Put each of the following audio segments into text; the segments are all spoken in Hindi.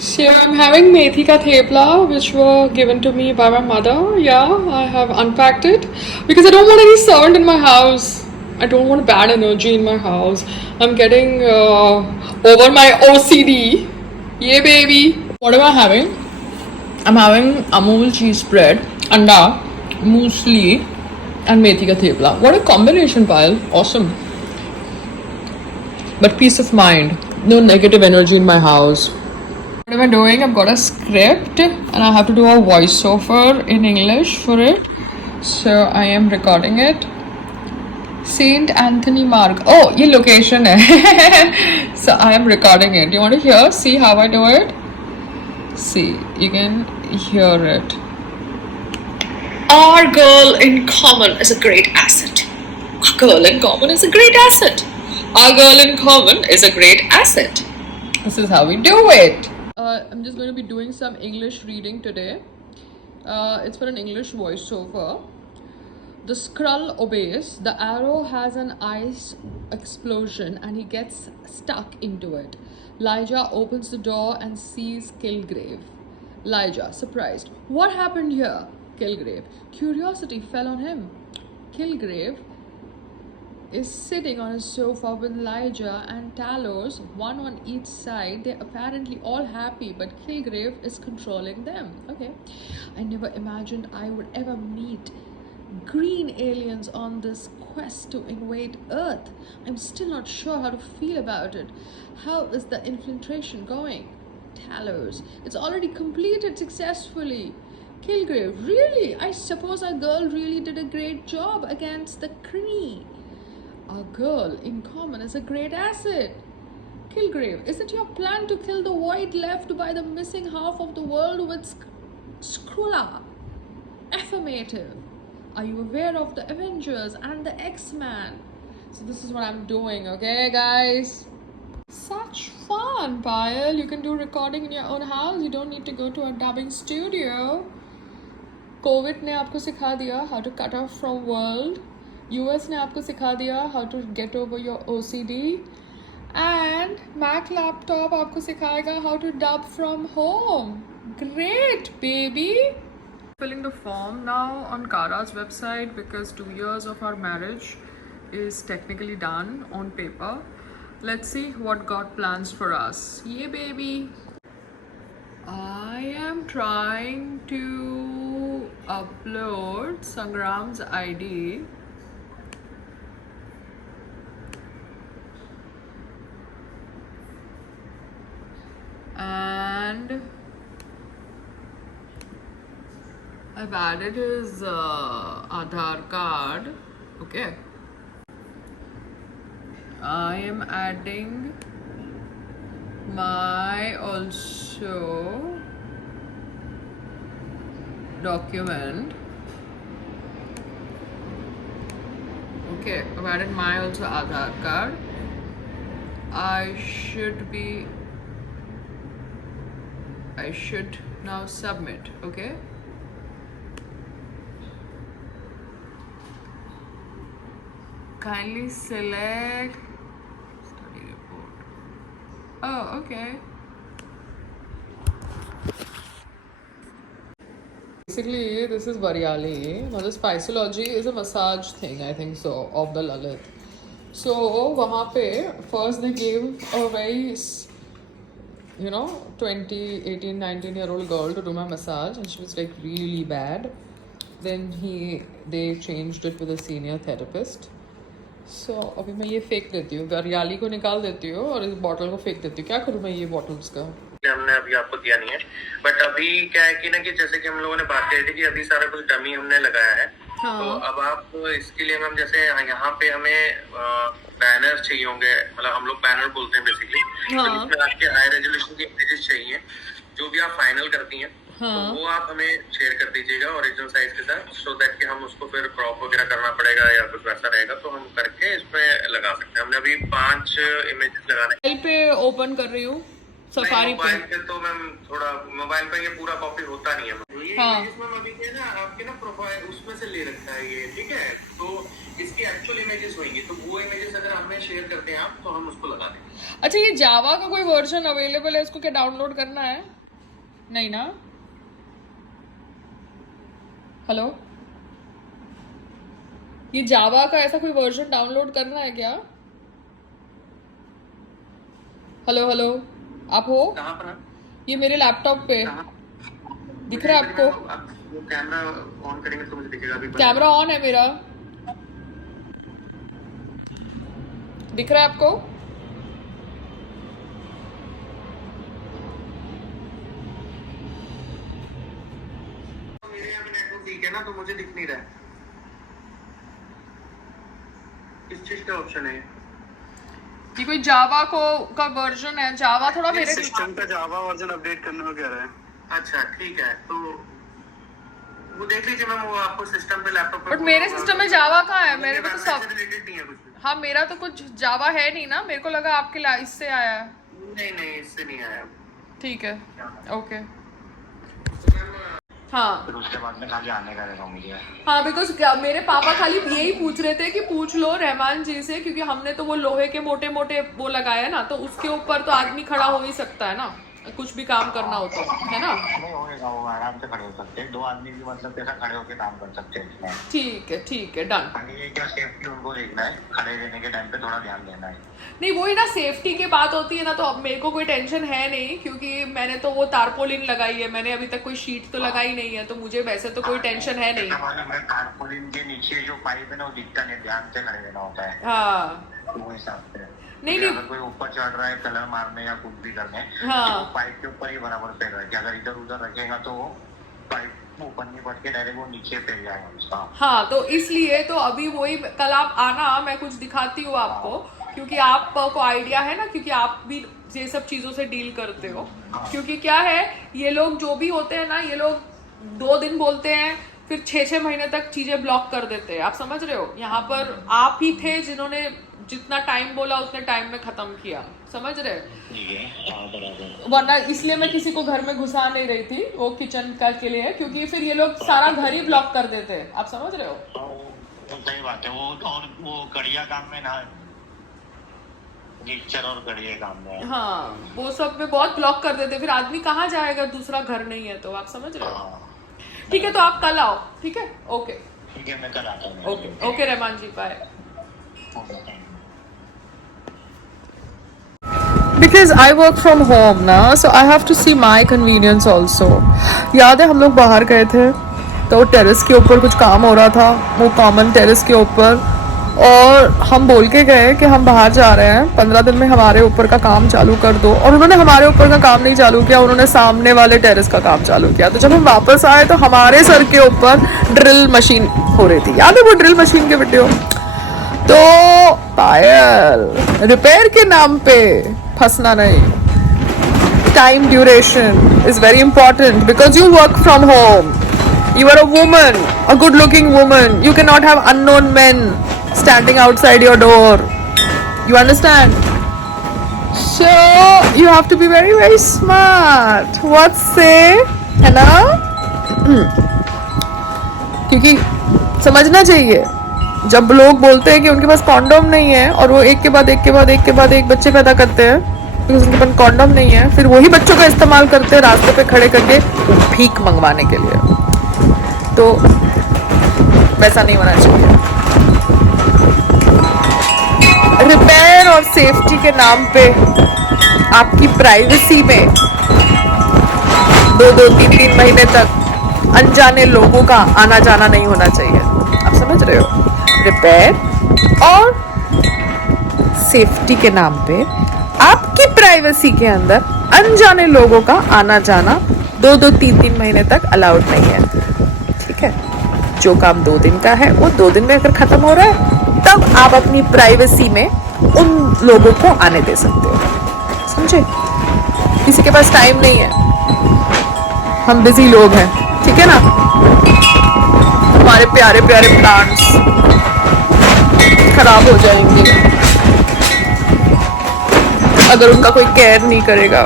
So I'm having methi ka thepla, which were given to me by my mother. Yeah, I have unpacked it because I don't want any servant in my house. I don't want bad energy in my house. I'm getting over my OCD. Yeah, baby. What am I having? I'm having Amul cheese spread, anda, muesli, and methi ka thepla. What a combination, Payal. Awesome. But peace of mind. No negative energy in my house. What am I doing? I've got a script and I have to do a voiceover in English for it. So I am recording it. Saint Anthony Mark. Oh, ये location है. So I am recording it. You want to hear? See how I do it? See, you can hear it. Our girl in common is a great asset. Our girl in common is a great asset. Our girl in common is a great asset. This is how we do it. I'm just going to be doing some English reading today. It's for an English voiceover. The Skrull obeys. The arrow has an ice explosion and he gets stuck into it. Lyja opens the door and sees Kilgrave. Lyja, surprised. What happened here? Kilgrave. Curiosity fell on him. Kilgrave is sitting on a sofa with Lyja and Talos, one on each side. They're apparently all happy, but Kilgrave is controlling them. Okay. I never imagined I would ever meet green aliens on this quest to invade Earth. I'm still not sure how to feel about it. How is the infiltration going? Talos. It's already completed successfully. Kilgrave. Really? I suppose our girl really did a great job against the Kree. Our girl in common is a great asset. Kilgrave, is it your plan to kill the void left by the missing half of the world with Skrulla? Affirmative. Are you aware of the Avengers and the X-Men? So this is what I'm doing, okay guys? Such fun, Payal. You can do recording in your own house. You don't need to go to a dubbing studio. COVID ने आपको सिखा दिया how to cut off from world. US ने आपको सिखा दिया how to get over your OCD. And Mac laptop आपको सिखाएगा how to dub from home. Great, baby! Filling the form now on Kara's website because 2 years of our marriage is technically done on paper. Let's see what God plans for us. Yeah, baby! I am trying to upload Sangram's ID. And I've added his Aadhaar card. Okay. I am adding my also document. Okay, I've added my also Aadhaar card. I should now submit. Okay. Kindly select study report. Oh, okay. Basically, this is Varyali. Now, this Spiceology is a massage thing, I think so, of the Lalit. So, wahan pe, first they gave a very, 20, 18, 19-year-old girl to do my massage, and she was like really bad. Then they changed it with a senior therapist. So, अभी मैं ये फेंक देती हूँ, गरियाली को निकाल देती हूँ और इस बॉटल को फेंक देती हूँ. क्या करूँ मैं ये बॉटल्स का? हमने अभी आपको दिया नहीं है, बट अभी क्या है कि ना कि जैसे कि हम लोगों ने बात करी थी कि अभी सारा कुछ डमी हमने लगाया है. हाँ. तो अब आप इसके लिए मैम जैसे यहाँ पे हमें बैनर चाहिए होंगे, मतलब हम लोग बैनर बोलते हैं बेसिकली. हाँ. तो इसमें आपके हाई रेजोल्यूशन की इमेजेस चाहिए, जो भी आप फाइनल करती हैं. हाँ. तो वो आप हमें शेयर कर दीजिएगा ओरिजिनल साइज के साथ, सो दैट कि हम उसको फिर क्रॉप वगैरह करना पड़ेगा या कुछ वैसा रहेगा तो हम करके इसमें लगा सकते हैं. हमने अभी 5 इमेजेस लगाने पे ओपन कर रही हूँ सफारी मोबाइल पे. तो मैम थोड़ा मोबाइल पे ये पूरा कॉपी होता नहीं है. ये हाँ. इसमें अभी क्या है ना, आपके ना प्रोफाइल उसमें से ले रखा है ये, ठीक है. तो इसकी एक्चुअल इमेजेस होंगी, तो वो इमेजेस अगर हमें शेयर करते हैं आप, तो हम उसको लगा देंगे। अच्छा, ये जावा का कोई वर्जन अवेलेबल है, इसको क्या डाउनलोड करना है? नहीं ना? हेलो, ये जावा का ऐसा कोई वर्जन डाउनलोड करना है क्या? हेलो हेलो, आप हो? कहाँ पर? ये मेरे लैपटॉप पे दिख रहा है आपको? वो कैमरा ऑन करेंगे तो मुझे दिखेगा। अभी कैमरा ऑन है मेरा, दिख रहा है आपको? मेरे यहाँ भी नेटवर्क ठीक है ना, तो मुझे दिख नहीं रहा है। किस चीज का ऑप्शन है ये? कोई जावा का वर्जन है। जावा थोड़ा मेरे सिस्टम का जावा वर्जन अपडेट करने में कह रहा है। अच्छा ठीक है, तो वो देख लीजिए मैम, वो आपको सिस्टम पे लैपटॉप पे। बट मेरे सिस्टम में जावा कहाँ है? मेरे पे तो सब रिलेटेड नहीं है कुछ। हाँ, मेरा तो कुछ जावा है नहीं ना, मेरे को लगा आपके इससे आया है। नहीं नहीं, इससे नहीं आया। ठीक है, ओके। हाँ, फिर उसके बाद में खाली आने का रहेगा मुझे। हाँ, बिकॉज मेरे पापा खाली यही पूछ रहे थे कि पूछ लो रहमान जी से, क्योंकि हमने तो वो लोहे के मोटे मोटे वो लगाए ना, तो उसके ऊपर तो आदमी खड़ा हो ही सकता है ना, कुछ भी काम करना हो तो, है ना? नहीं होगा, वो आराम से खड़े हो सकते हैं। 2 आदमी भी मतलब कैसा खड़े होकर काम कर सकते हैं इसमें। ठीक है, डन। ये क्या सेफ्टी उनको देखना है, खड़े रहने के टाइम पे थोड़ा ध्यान देना है। नहीं, वही ना, सेफ्टी की बात होती है ना, तो अब मेरे को कोई टेंशन है नहीं, क्योंकि मैंने तो वो तारपोलिन लगाई है, मैंने अभी तक कोई शीट तो लगाई नहीं है, तो मुझे वैसे तो कोई टेंशन है नहीं। तारपोलिन के नीचे जो पाइप है ना, वो दिखता नहीं, ध्यान से खड़े रहना होता है। हाँ, वो हिसाब से नहीं अगर कोई ऊपर चढ़ रहा है कलर मारने या कुछ भी करने, हाँ, तो पाइप के ऊपर ही बराबर पैर रखे। अगर इधर उधर रखेगा तो वो पाइप ऊपर नहीं पड़ के डायरेक्ट वो नीचे फैल जाएगा उसका। हाँ, तो इसलिए तो अभी वही, कल आप आना, मैं कुछ दिखाती हूँ आपको, क्योंकि आपको आइडिया है ना, क्योंकि आप भी ये सब चीजों से डील करते हो। क्योंकि क्या है, ये लोग जो भी होते हैं ना, ये लोग 2 दिन बोलते हैं, फिर 6-6 महीने तक चीजें ब्लॉक कर देते हैं। आप समझ रहे हो? यहाँ पर आप ही थे जिन्होंने जितना टाइम बोला उतने टाइम में खत्म किया, समझ रहे? वरना इसलिए मैं किसी को घर में घुसा नहीं रही थी, वो किचन का के लिए, क्योंकि फिर ये लोग सारा घर ही ब्लॉक कर देते हैं। आप समझ रहे हो? सही बात है। वो और वो कड़िया काम में ना, गिक्चर और कड़िया काम में, हाँ, वो सब में बहुत ब्लॉक कर देते, फिर आदमी कहाँ जाएगा, दूसरा घर नहीं है तो। आप समझ रहे हो? ठीक है, तो आप कल आओ, ठीक है? ओके ठीक है, मैं कल आता हूँ। Okay Rahman ji, bye. Because I work from home ना, so I have to see my convenience also. याद है हम लोग बाहर गए थे, तो टेरेस के ऊपर कुछ काम हो रहा था, वो कॉमन टेरेस के ऊपर, और हम बोल के गए कि हम बाहर जा रहे हैं, 15 दिन में हमारे ऊपर का काम चालू कर दो, और उन्होंने हमारे ऊपर का काम नहीं चालू किया, उन्होंने सामने वाले टेरेस का काम चालू किया। तो जब हम वापस आए तो हमारे सर के ऊपर ड्रिल मशीन हो रही थी। याद है वो ड्रिल मशीन के वीडियो? तो पायल, रिपेयर के नाम पे फंसना नहीं। Time duration is very important, because you work from home, you are a woman, a good looking woman, you cannot have unknown men standing outside your door, you understand? So you have to be very very smart. What say, है ना? क्योंकि समझना चाहिए, जब लोग बोलते हैं कि उनके पास कॉन्डोम नहीं है, और वो एक के बाद एक बच्चे पैदा करते हैं बिकॉज उनके पास कॉन्डोम नहीं है, फिर वही बच्चों का इस्तेमाल करते हैं रास्ते पे खड़े करके भीख मंगवाने के लिए। तो वैसा नहीं होना चाहिए। रिपेयर और सेफ्टी के नाम पे आपकी प्राइवेसी में 2-2, 3-3 महीने तक अनजाने लोगों का आना जाना नहीं होना चाहिए। आप समझ रहे हो? रिपेयर और सेफ्टी के नाम पे आपकी प्राइवेसी के अंदर अनजाने लोगों का आना जाना 2-2, 3-3 महीने तक अलाउड नहीं है। ठीक है? जो काम 2 दिन का है वो 2 दिन में अगर खत्म हो रहा है, तब आप अपनी प्राइवेसी में उन लोगों को आने दे सकते हो। समझे? किसी के पास टाइम नहीं है, हम बिजी लोग हैं, ठीक है ना? हमारे प्यारे प्यारे प्लांट्स खराब हो जाएंगे अगर उनका कोई केयर नहीं करेगा।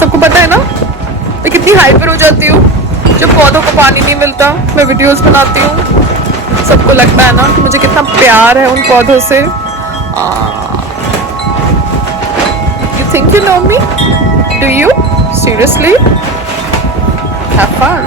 सबको पता है ना, मैं कितनी हाइपर हो जाती हूँ जब पौधों को पानी नहीं मिलता। मैं वीडियोस बनाती हूँ, सबको लगता है ना कि मुझे कितना प्यार है उन पौधों से. You think you know me? Do you? Seriously? Have fun.